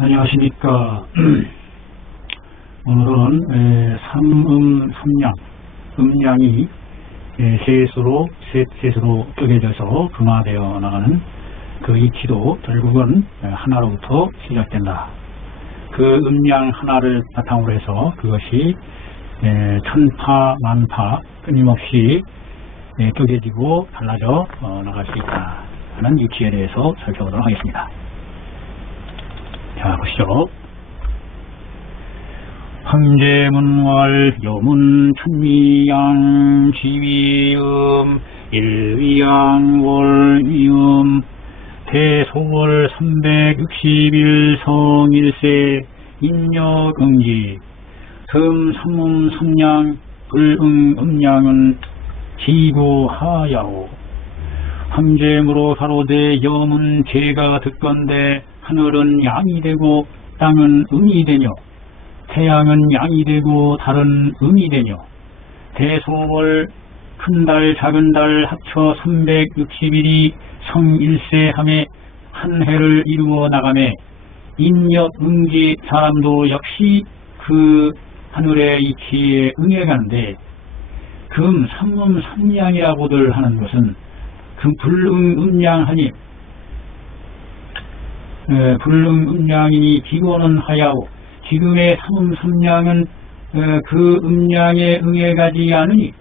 안녕하십니까. 오늘은 삼양, 음양이 셋으로 쪼개져서 분화되어 나가는 그 이치도 결국은 하나로부터 시작된다. 그 음양 하나를 바탕으로 해서 그것이 천파, 만파 끊임없이 쪼개지고 달라져 나갈 수 있다 하는 이치에 대해서 살펴보도록 하겠습니다. 자, 보시죠. 황제문활 여문 천미양 지위음 일위양월위음 대소월 361 성일세 인여경지 금삼음 삼양 불응음양은 지고하야오. 황제무로 가로되 염은 제가 듣건대 하늘은 양이 되고 땅은 음이 되뇨. 태양은 양이 되고 달은 음이 되뇨. 대소월 큰달 작은달 합쳐 360일이 성일세함에 한 해를 이루어 나가매 인력응지 사람도 역시 그 하늘의 이치에 응해가는데 금 삼음 삼양이라고들 하는 것은 그 불응음양하니 불응음양이니 기고는 하야오. 지금의 삼음 삼양은 그 음양에 응해가지 않으니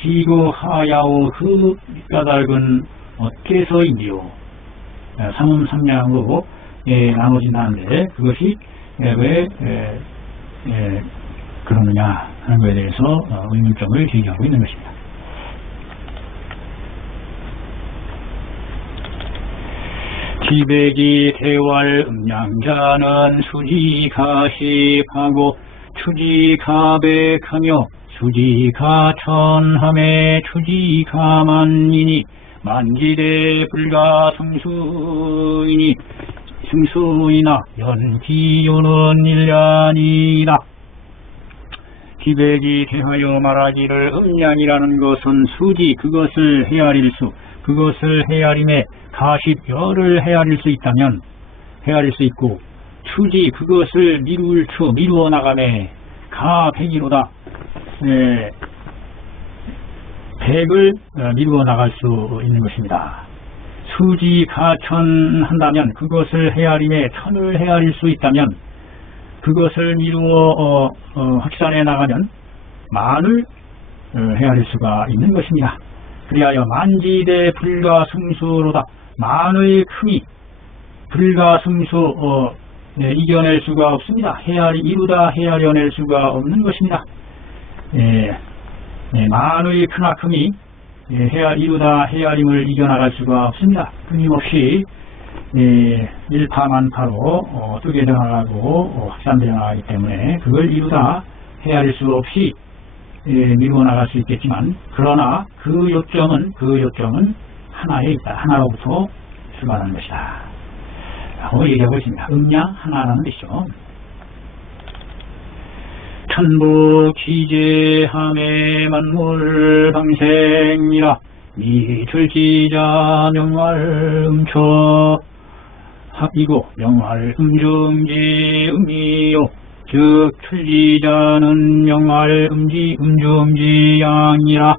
지고하야오. 그 까닭은 어째서인지요. 삼음 삼양으로 나눠진다는데 그것이 왜 그러느냐 하는 것에 대해서 의문점을 제기하고 있는 것입니다. 지백이 대활 음양자는 수지가십하고 추지가백하며 수지가천함에 추지가만이니 만지대 불가승수이니 승수이나 연기요는 일량이다. 기백이 대하여 말하기를 음양이라는 것은 수지 그것을 헤아릴 수 그것을 헤아림에 가십 열을 헤아릴 수 있다면 헤아릴 수 있고 추지 그것을 미루어 나가매 가 백이로다. 백을 미루어 나갈 수 있는 것입니다. 수지 가천 한다면 그것을 헤아림에 천을 헤아릴 수 있다면 그것을 미루어 확산해 나가면 만을 헤아릴 수가 있는 것입니다. 그리하여 만지대 불가승수로다. 만의 큼이 불가승수 이겨낼 수가 없습니다. 이루다 헤아려낼 수가 없는 것입니다. 만의 크나큼이 이루다 헤아림을 이겨나갈 수가 없습니다. 끊임없이 일파만파로 쪼개져 나가고 확산되어 나가기 때문에 그걸 이루다 헤아릴 수 없이 미루어 나갈 수 있겠지만 그러나 그 요점은 하나에 있다. 하나로부터 출발하는 것이다 라고 얘기하고 있습니다. 음양 하나라는 뜻이죠. 천부 기재함의 만물 방생이라 미출지자 명활 음처 합이고 명활 음중지 음이요 즉 출지자는 명활 음중지 양이라.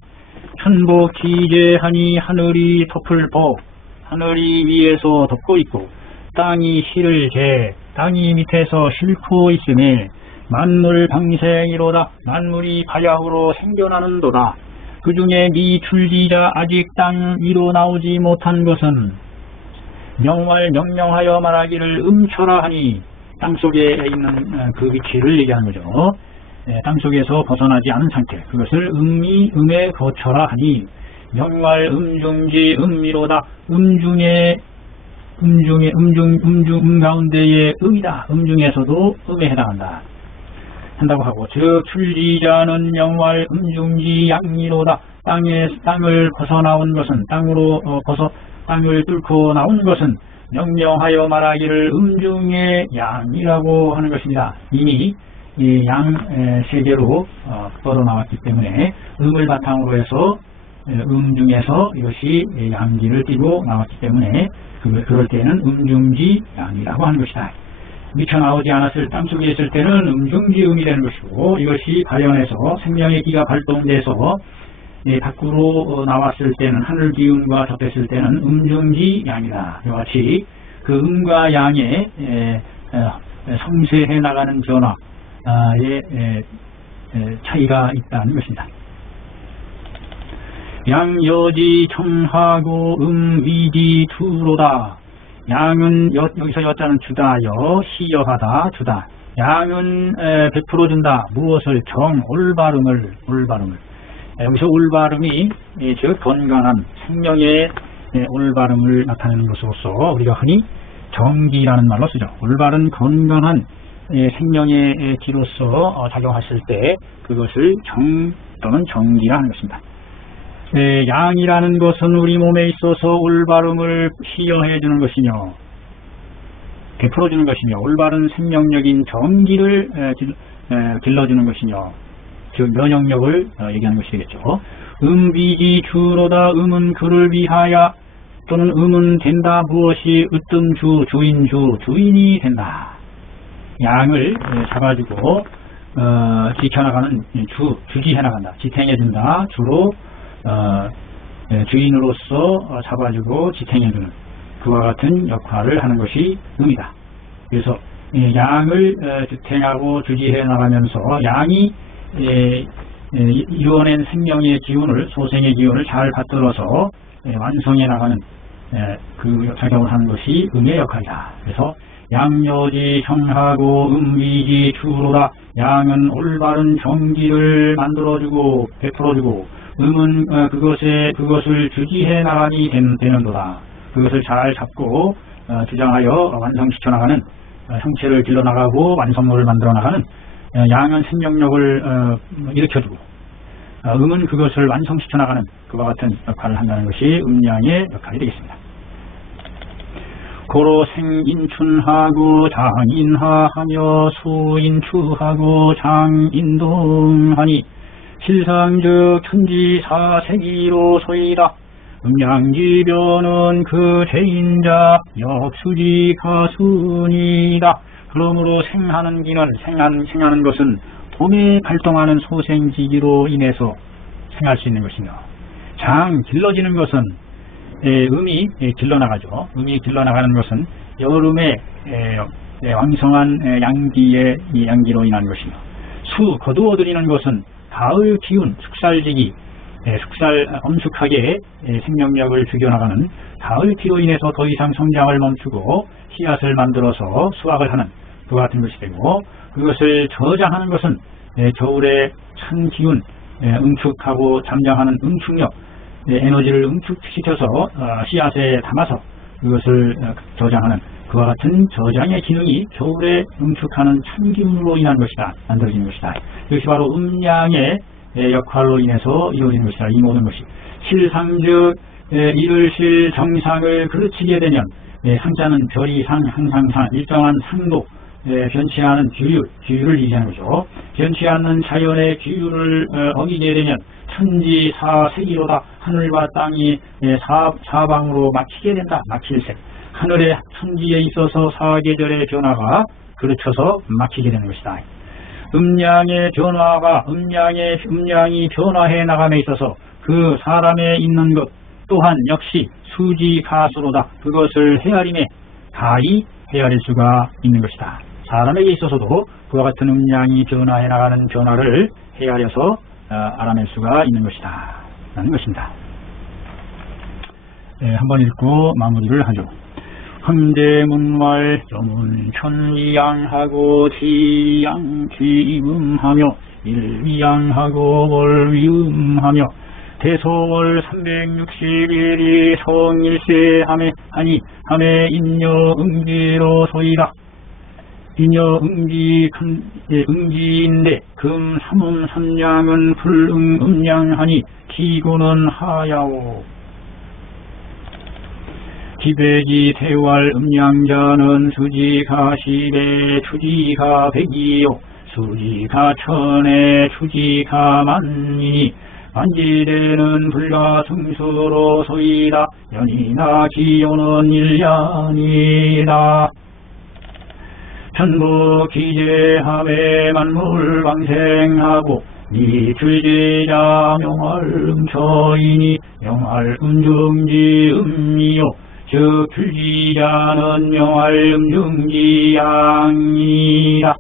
천부 기재하니 하늘이 덮을 법 하늘이 위에서 덮고 있고 땅이 실을 땅이 밑에서 싣고 있으니 만물 방생이로다. 만물이 바야흐로 생겨나는도다. 그 중에 미출지자 아직 땅 위로 나오지 못한 것은 명명하여 말하기를 음처라 하니 땅속에 있는 그 위치를 얘기하는 거죠. 땅속에서 벗어나지 않은 상태 그것을 음에 거쳐라 하니 명말 음중지 음미로다. 음 가운데의 음이다. 중에서도 음에 해당한다 한다고 하고 즉 출지자는 명활 음중지 양이로다. 땅을 벗어나온 것은 땅을 뚫고 나온 것은 명명하여 말하기를 음중의 양이라고 하는 것입니다. 이미 이 양 세계로 뻗어 나왔기 때문에 음을 바탕으로 해서 중에서 이것이 양기를 띠고 나왔기 때문에 그럴 때는 음중지 양이라고 하는 것이다. 미쳐 나오지 않았을 땅속에 있을 때는 음중기음이 되는 것이고, 이것이 발현해서 생명의 기가 발동돼서 밖으로 나왔을 때는, 하늘 기운과 접했을 때는 음중기 양이다. 이와 같이 그 음과 양의 성세해 나가는 변화의 차이가 있다는 것입니다. 양여지 청하고 위지 투로다. 양은 여기서 여자는 주다여, 시여하다, 주다. 양은 베풀어 준다. 무엇을? 올바름을. 여기서 올바름이 즉 건강한 생명의 올바름을 나타내는 것으로서 우리가 흔히 정기라는 말로 쓰죠. 올바른 건강한 생명의 기로서 작용하실 때 그것을 정 또는 정기라 하는 것입니다. 양이라는 것은 우리 몸에 있어서 올바름을 시여해 주는 것이며 베풀어 주는 것이며, 올바른 생명력인 정기를 길러주는 것이며, 즉 면역력을 얘기하는 것이 되겠죠. 음비지 주로다. 음은 그를 위하여, 또는 음은 된다. 무엇이? 으뜸주, 주인이 된다. 양을 잡아주고 지켜나가는 주지해 나간다. 지탱해준다. 주로 주인으로서 잡아주고 지탱해주는 그와 같은 역할을 하는 것이 음이다. 그래서 양을 지탱하고 주지해 나가면서 양이 이루어낸 생명의 기운을, 소생의 기운을 잘 받들어서 완성해 나가는 그 작용을 하는 것이 음의 역할이다. 그래서 양여지 청하고 위지 주로라. 양은 올바른 정기를 만들어주고 베풀어주고, 음은 그것을 주지해 나가니 되는도다. 그것을 잘 잡고 주장하여 완성시켜 나가는, 형체를 길러 나가고 완성물을 만들어 나가는 양은 생명력을 일으켜주고, 음은 그것을 완성시켜 나가는 그와 같은 역할을 한다는 것이 음양의 역할이 되겠습니다. 고로 생인춘하고 장인하하며 수인추하고 장인동하니 실상즉 천지사세기로 소이다. 음양지변은 그 죄인자 역수지가순이다. 그러므로 생하는 기는, 생하는 것은 몸에 발동하는 소생지기로 인해서 생할 수 있는 것이며, 길러지는 것은 음이 길러나가죠. 음이 길러나가는 것은 여름에 왕성한 양기의 양기로 인한 것이며, 거두어들이는 것은 가을 기운, 숙살지기, 엄숙하게 생명력을 죽여나가는 가을 기로 인해서 더 이상 성장을 멈추고 씨앗을 만들어서 수확을 하는 그와 같은 것이 되고, 그것을 저장하는 것은 겨울에 찬 기운, 응축하고 잠잠하는 응축력, 에너지를 응축시켜서 씨앗에 담아서 그것을 저장하는 그와 같은 저장의 기능이 겨울에 응축하는 찬 기운으로 인한 것이다. 만들어지는 것이다. 이것이 바로 음양의 역할로 인해서 이루어지는 것이다. 이 모든 것이 실상즉 이를 실 정상을 그르치게 되면, 상자는 별이 항상 일정한 상도, 변치 않은 규율을 얘기하는 거죠. 변치 않는 자연의 규율을 어기게 되면 천지사세기로다. 하늘과 땅이 사방으로 막히게 된다. 막힐세. 하늘의 천지에 있어서 사계절의 변화가 그르쳐서 막히게 되는 것이다. 음양의 변화가, 음양이 변화해 나감에 있어서 그 사람에 있는 것 또한 역시 수지가수로다. 그것을 헤아림에 가히 헤아릴 수가 있는 것이다. 사람에게 있어서도 그와 같은 음양이 변화해 나가는 변화를 헤아려서 알아낼 수가 있는 것이다 라는 것입니다. 한번 읽고 마무리를 하죠. 흥대문왈 여문천위양하고 지양지음하며 일위양하고 월위음하며 대소월 361이 성일세하매 하니 하매 인여응지로 소이다. 인여응지인데 금 삼음 삼양은 불응음양하니 기고는 하야오. 기백이 대왈 음양자는 수지가 시대 추지가 백이요 수지가 천에 추지가 만이니 만지대는 불가승수로 소이다. 연이나 기요는 일년이다. 천부 기재하에 만물 방생하고 니출제자 명할음처이니 명할음중지음이요 즉 출지자는 명할음중지양이라.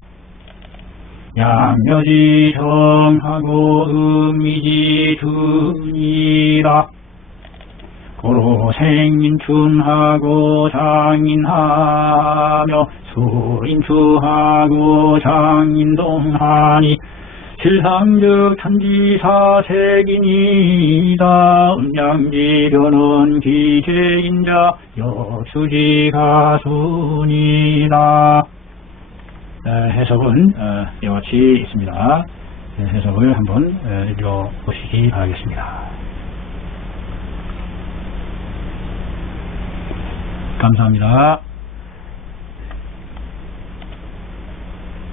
양묘지 정하고 음이지준이라. 고로 생인춘하고 장인하며 수인추하고 장인동하니 실상즉 천지사색이니이다. 음양지변은 기재인자 여추지가순이다. 해석은 이와 같이 있습니다. 해석을 한번 읽어보시기 바라겠습니다. 감사합니다.